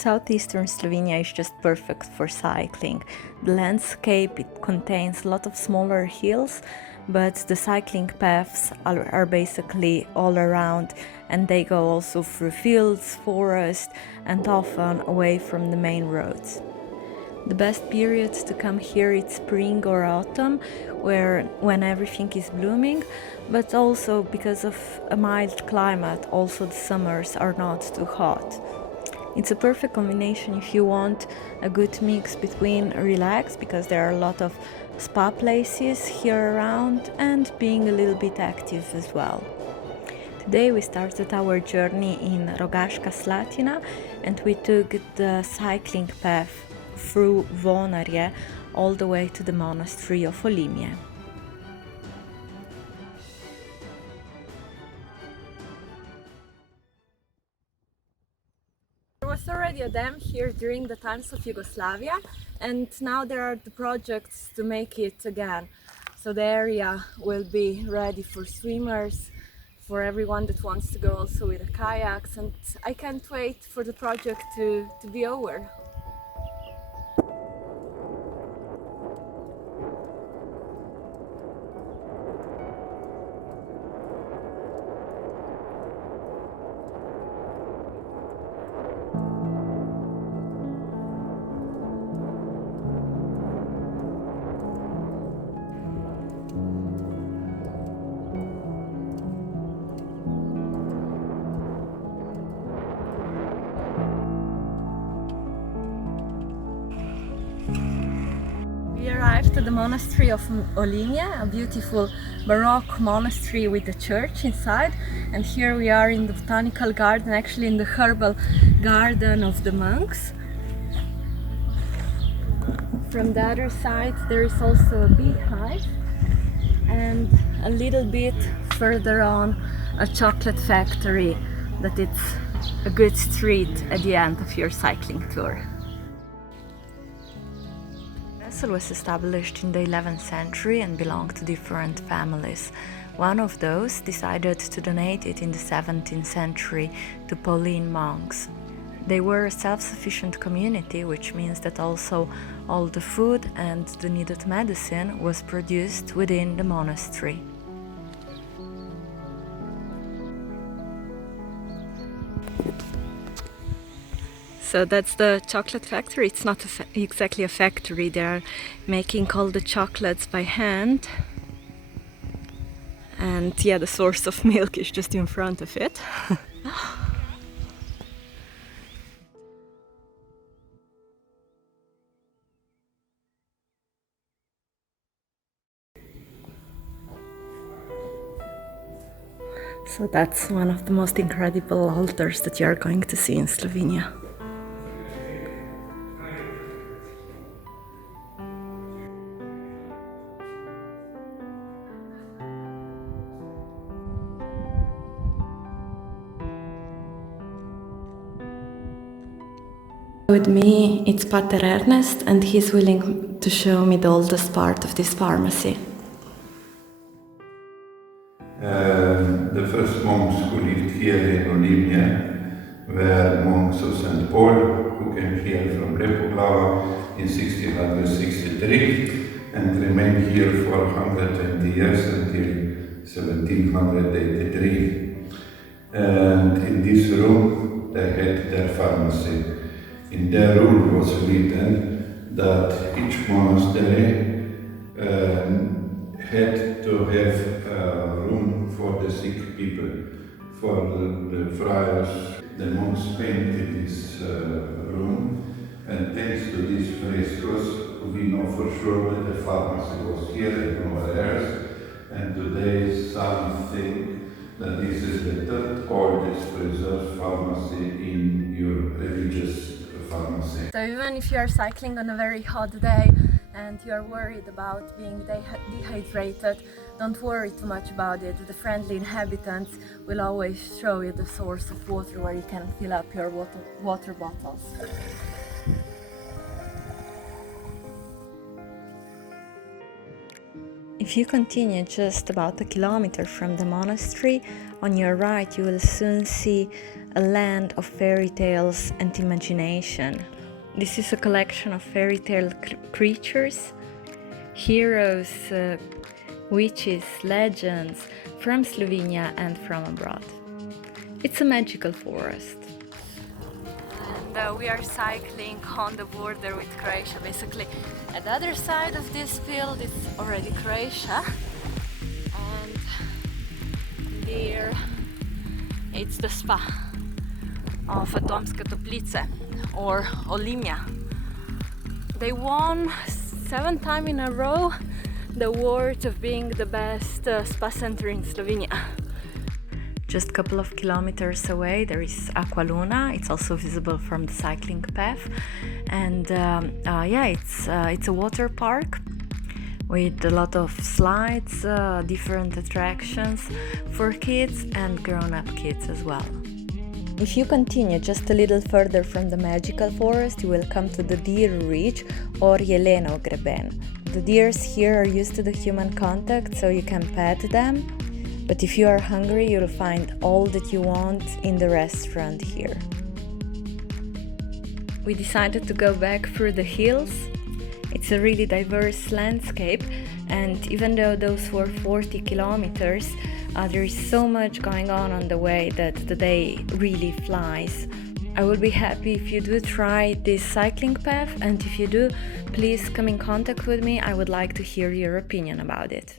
Southeastern Slovenia is just perfect for cycling. The landscape, it contains a lot of smaller hills, but the cycling paths are basically all around, and they go also through fields, forests, and often away from the main roads. The best periods to come here is spring or autumn, when everything is blooming, but also because of a mild climate, also the summers are not too hot. It's a perfect combination if you want a good mix between relax, because there are a lot of spa places here around, and being a little bit active as well. Today we started our journey in Rogaška Slatina, and we took the cycling path through Vonarje all the way to the monastery of Olimje. There was already a dam here during the times of Yugoslavia, and now there are the projects to make it again. So the area will be ready for swimmers, for everyone that wants to go also with the kayaks, and I can't wait for the project to be over. We arrived at the monastery of Olimje, a beautiful Baroque monastery with a church inside, and here we are in the botanical garden, actually in the herbal garden of the monks. From the other side there is also a beehive, and a little bit further on a chocolate factory that it's a good street at the end of your cycling tour. The castle was established in the 11th century and belonged to different families. One of those decided to donate it in the 17th century to Pauline monks. They were a self-sufficient community, which means that also all the food and the needed medicine was produced within the monastery. So that's the chocolate factory. It's not exactly a factory, they're making all the chocolates by hand. And yeah, the source of milk is just in front of it. So that's one of the most incredible altars that you are going to see in Slovenia. With me it's Pater Ernest, and he's willing to show me the oldest part of this pharmacy. The first monks who lived here in Olimje were monks of St. Paul, who came here from Lepoglava in 1663 and remained here for 120 years until 1783. And in this room they had their pharmacy. In their rule was written that each monastery had to have a room for the sick people, for the friars. The monks painted this room, and thanks to these frescoes we know for sure that the pharmacy was here and nowhere else. And today some think that this is the third oldest preserved pharmacy in your religious pharmacy. So even if you are cycling on a very hot day and you are worried about being dehydrated, don't worry too much about it. The friendly inhabitants will always show you the source of water where you can fill up your water bottles. If you continue just about a kilometer from the monastery, on your right you will soon see a land of fairy tales and imagination. This is a collection of fairy tale creatures, heroes, witches, legends from Slovenia and from abroad. It's a magical forest. And we are cycling on the border with Croatia. Basically, at the other side of this field is already Croatia, and there it's the spa of Atomske Toplice or Olimje. They won 7 times in a row the award of being the best spa center in Slovenia. Just a couple of kilometers away there is Aqualuna. It's also visible from the cycling path, and it's a water park with a lot of slides, different attractions for kids and grown-up kids as well. If you continue just a little further from the magical forest, you will come to the deer ridge or Jelenov greben. The deers here are used to the human contact, so you can pet them. But if you are hungry, you'll find all that you want in the restaurant here. We decided to go back through the hills. It's a really diverse landscape, and even though those were 40 kilometers, there is so much going on the way that the day really flies. I would be happy if you do try this cycling path, and if you do, please come in contact with me. I would like to hear your opinion about it.